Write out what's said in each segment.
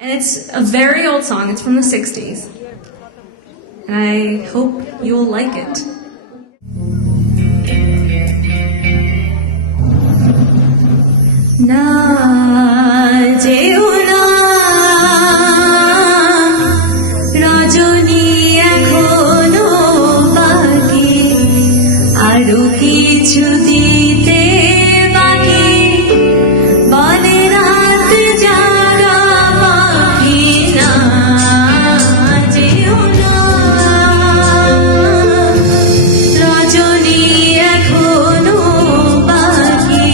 And it's a very old song. It's from the 60s. And I hope you'll like it. Na jeo na rajoni ekhono baki aru kichu dite baki bole raat jaga baki na jeo na rajoni ekhono baki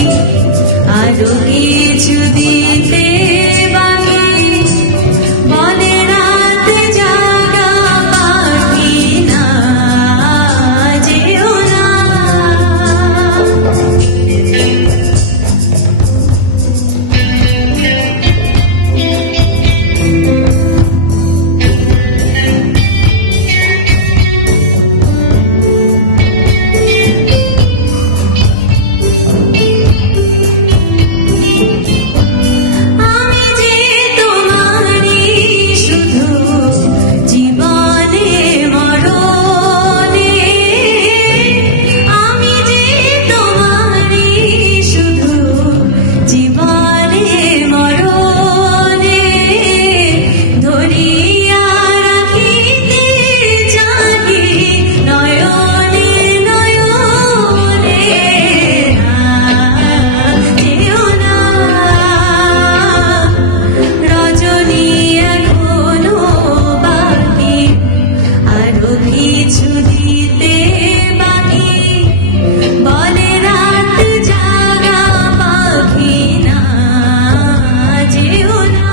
aru কিছু দিতে বাকি বলে রাত জাগা পাখি না যেও না কিছু দিতে বাকি বলে রাত জাগা পাখি না যেও না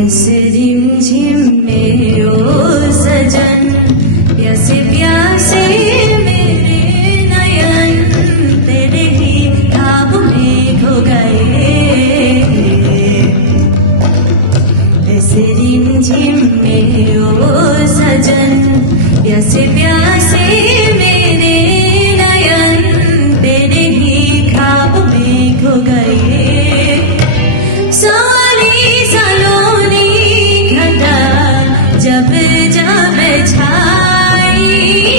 ऐसे रिमझिम में ओ सजन प्यासे प्यासे मेरे नयन तेरे ही ख्वाब में खो गए ऐसे रिमझिम में ओ सजन प्यासे प्यासे मेरे नयन तेरे ही ख्वाब में खो गए जब जब छाई